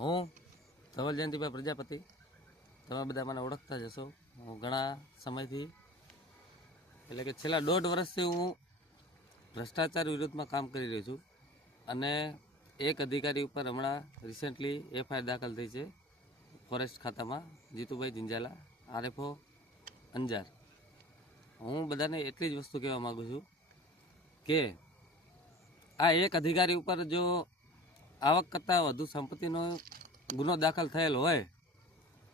હું ધવલ જયંતિભાઈ પ્રજાપતિ, તમે બધા મને ઓળખતા જ હશો. હું ઘણા સમયથી એટલે કે છેલ્લા 1.5 વર્ષથી હું ભ્રષ્ટાચાર વિરુદ્ધમાં કામ કરી રહ્યો છું. અને એક અધિકારી ઉપર હમણાં રિસેન્ટલી એફઆઈઆર દાખલ થઈ છે ફોરેસ્ટ ખાતામાં, જીતુભાઈ જિંજાલા, આરએફઓ અંજાર. હું બધાને એટલી જ વસ્તુ કહેવા માગું છું કે આ એક અધિકારી ઉપર જો આવક કરતાં વધુ સંપત્તિનો ગુનો દાખલ થયેલ હોય,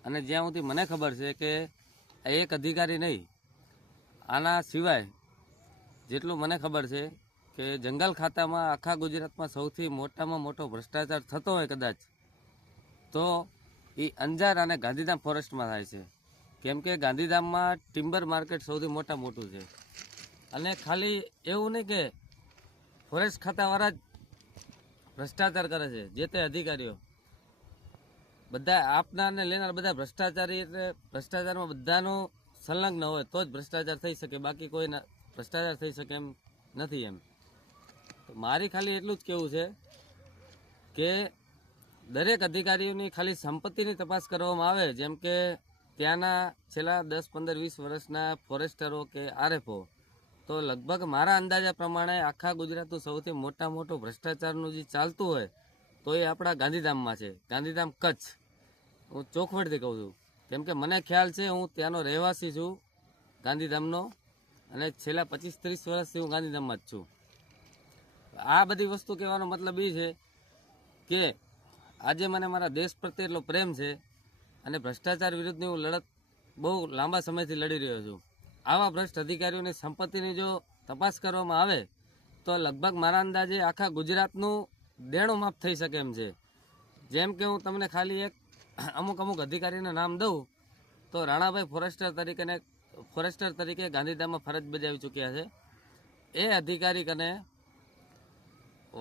અને જ્યાં સુધી મને ખબર છે કે આ એક અધિકારી નહીં, આના સિવાય જેટલું મને ખબર છે કે જંગલ ખાતામાં આખા ગુજરાતમાં સૌથી મોટામાં મોટો ભ્રષ્ટાચાર થતો હોય કદાચ, તો એ અંજાર અને ગાંધીધામ ફોરેસ્ટમાં થાય છે. કેમ કે ગાંધીધામમાં ટિમ્બર માર્કેટ સૌથી મોટું છે. અને ખાલી એવું નહીં કે ફોરેસ્ટ ખાતાવાળા જ ભ્રષ્ટાચાર કરે છે, જે તે અધિકારીઓ બધા આપનાર ને લેનાર બધા ભ્રષ્ટાચારી, એટલે ભ્રષ્ટાચારમાં બધાનું સંલગ્ન હોય તો જ ભ્રષ્ટાચાર થઈ શકે, બાકી કોઈ ભ્રષ્ટાચાર થઈ શકે એમ નથી. એમ તો મારી ખાલી એટલું જ કહેવું છે કે દરેક અધિકારીઓની ખાલી સંપત્તિની તપાસ કરવામાં આવે, જેમ કે ત્યાંના છેલ્લા 10, 15, 20 વર્ષના ફોરેસ્ટરો કે આરએફઓ, તો લગભગ મારા અંદાજા પ્રમાણે આખા ગુજરાતનું સૌથી મોટું ભ્રષ્ટાચારનું જે ચાલતું હોય તો એ આપણા ગાંધીધામમાં છે. ગાંધીધામ કચ્છ, હું ચોખવટથી કહું છું, કેમ કે મને ખ્યાલ છે, હું ત્યાંનો રહેવાસી છું ગાંધીધામનો, અને છેલ્લા 25-30 વર્ષથી હું ગાંધીધામમાં જ છું. આ બધી વસ્તુ કહેવાનો મતલબ એ છે કે આજે મને મારા દેશ પ્રત્યે એટલો પ્રેમ છે, અને ભ્રષ્ટાચાર વિરુદ્ધની હું લડત બહુ લાંબા સમયથી લડી રહ્યો છું. આવા ભ્રષ્ટ અધિકારીઓની સંપત્તિની જો તપાસ કરવામાં આવે તો લગભગ મારા અંદાજે આખા ગુજરાતનું દેણું માફ થઈ શકે એમ છે. જેમ કે હું તમને ખાલી એક અમુક અધિકારીના નામ દઉં તો રાણાભાઈ ફોરેસ્ટર તરીકે ગાંધીધામમાં ફરજ બજાવી ચૂક્યા છે. એ અધિકારી કને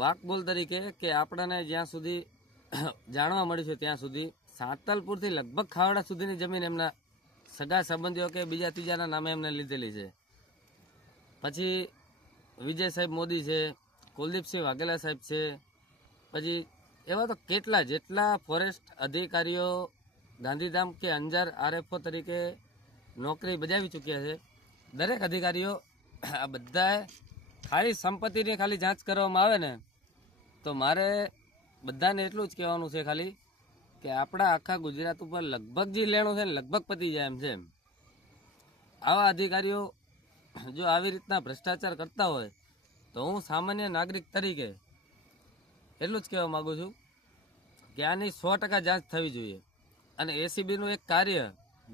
વાકબોલ તરીકે કે આપણને જ્યાં સુધી જાણવા મળ્યું છે ત્યાં સુધી સાંતલપુરથી લગભગ ખાવડા સુધીની જમીન એમના સગા સંબંધીઓ કે બીજા ત્રીજાના નામે એમને લીધેલી છે. પછી વિજય સાહેબ મોદી છે, કુલદીપસિંહ વાઘેલા સાહેબ છે, પછી એવા તો જેટલા ફોરેસ્ટ અધિકારીઓ ગાંધીધામ કે અંજાર આરએફઓ તરીકે નોકરી બજાવી ચૂક્યા છે. દરેક અધિકારીઓ આ બધાએ ખાલી સંપત્તિની ખાલી જાંચ કરવામાં આવે ને, તો મારે બધાને એટલું જ કહેવાનું છે ખાલી કે આપણા આખા ગુજરાત ઉપર લગભગ જે લેણું છે ને લગભગ પતી જાય એમ છે. આવા અધિકારીઓ જો આવી રીતના ભ્રષ્ટાચાર કરતા હોય તો હું સામાન્ય નાગરિક તરીકે એટલું જ કહેવા માગું છું કે આની 100% જાંચ થવી જોઈએ. અને એસીબીનું એક કાર્ય,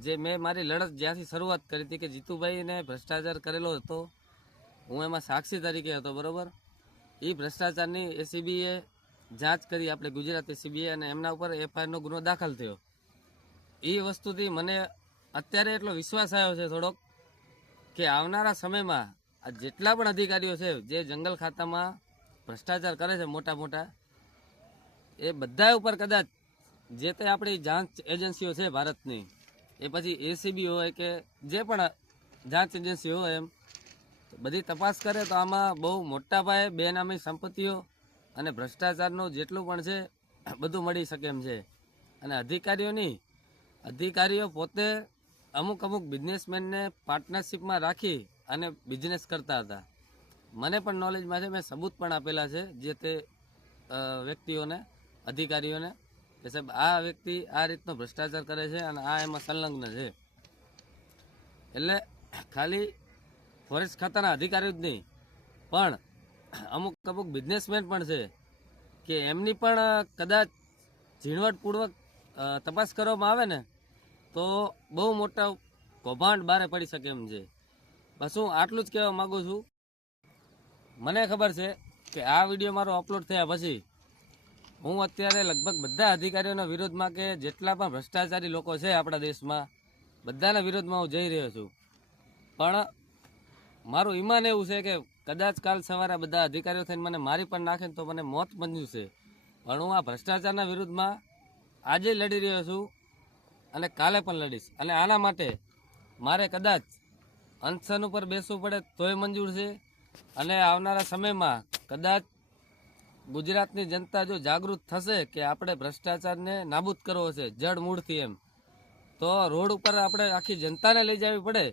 જે મેં મારી લડત જ્યાંથી શરૂઆત કરી હતી કે જીતુભાઈને ભ્રષ્ટાચાર કરેલો હતો, હું એમાં સાક્ષી તરીકે હતો, બરાબર. એ ભ્રષ્ટાચારની એસીબીએ જાંચ કરી, આપણે ગુજરાત એસીબીએ, અને એમના ઉપર એફઆઈઆરનો ગુનો દાખલ થયો. એ વસ્તુથી મને અત્યારે એટલો વિશ્વાસ આવ્યો છે થોડોક કે આવનારા સમયમાં આ જેટલા પણ અધિકારીઓ છે જે જંગલ ખાતામાં ભ્રષ્ટાચાર કરે છે મોટા, એ બધા ઉપર કદાચ જે તે આપણી જાંચ એજન્સીઓ છે ભારતની, એ પછી એસીબી હોય કે જે પણ જાંચ એજન્સી હોય, એમ બધી તપાસ કરે તો આમાં બહુ મોટા પાયે બેનામી સંપત્તિઓ અને ભ્રષ્ટાચારનું જેટલું પણ છે બધું મળી શકે એમ છે. અને અધિકારીઓ પોતે અમુક બિઝનેસમેનને પાર્ટનરશિપમાં રાખી અને બિઝનેસ કરતા હતા. મને પણ નોલેજમાં છે, મેં સબૂત પણ આપેલા છે જે તે વ્યક્તિઓને, અધિકારીઓને, કે સાહેબ આ વ્યક્તિ આ રીતનો ભ્રષ્ટાચાર કરે છે અને આ એમાં સંલગ્ન છે. એટલે ખાલી ફોરેસ્ટ ખાતાના અધિકારીઓ જ નહીં, પણ અમુક બિઝનેસમેન પણ છે કે એમની પણ કદાચ ઝીણવટપૂર્વક તપાસ કરવામાં આવે ને તો બહુ મોટા કૌભાંડ બહાર પડી શકે એમ છે. બસ હું આટલું જ કહેવા માગું છું. મને ખબર છે કે આ વિડીયો મારો અપલોડ થયા પછી હું અત્યારે લગભગ બધા અધિકારીઓના વિરોધમાં, કે જેટલા પણ ભ્રષ્ટાચારી લોકો છે આપણા દેશમાં, બધાના વિરોધમાં હું જઈ રહ્યો છું. પણ મારું ઈમાન એવું છે કે કદાચ કાલ સવારે બધા અધિકારીઓ થઈને મને મારી પણ નાખે તો મને મોત મંજૂર છે, પણ હું આ ભ્રષ્ટાચારના વિરુદ્ધમાં આજે લડી રહ્યો છું અને કાલે પણ લડીશ. અને આના માટે મારે કદાચ અનશન ઉપર બેસવું પડે તોય મંજૂર છે, અને આવનારા સમયમાં કદાચ ગુજરાતની જનતા જો જાગૃત થશે કે આપણે ભ્રષ્ટાચારને નાબૂદ કરવો છે જડ મૂળથી એમ, તો રોડ ઉપર આપણે આખી જનતાને લઈ જવી પડે.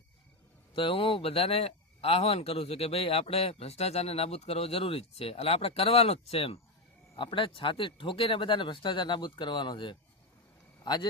તો હું બધાને આહવાન કરું છું કે ભાઈ આપણે ભ્રષ્ટાચારને નાબૂદ કરવો જરૂરી જ છે, એટલે આપણે કરવાનો જ છે એમ. આપણે છાતી ઠોકીને બધાને ભ્રષ્ટાચાર નાબૂદ કરવાનો છે. આજે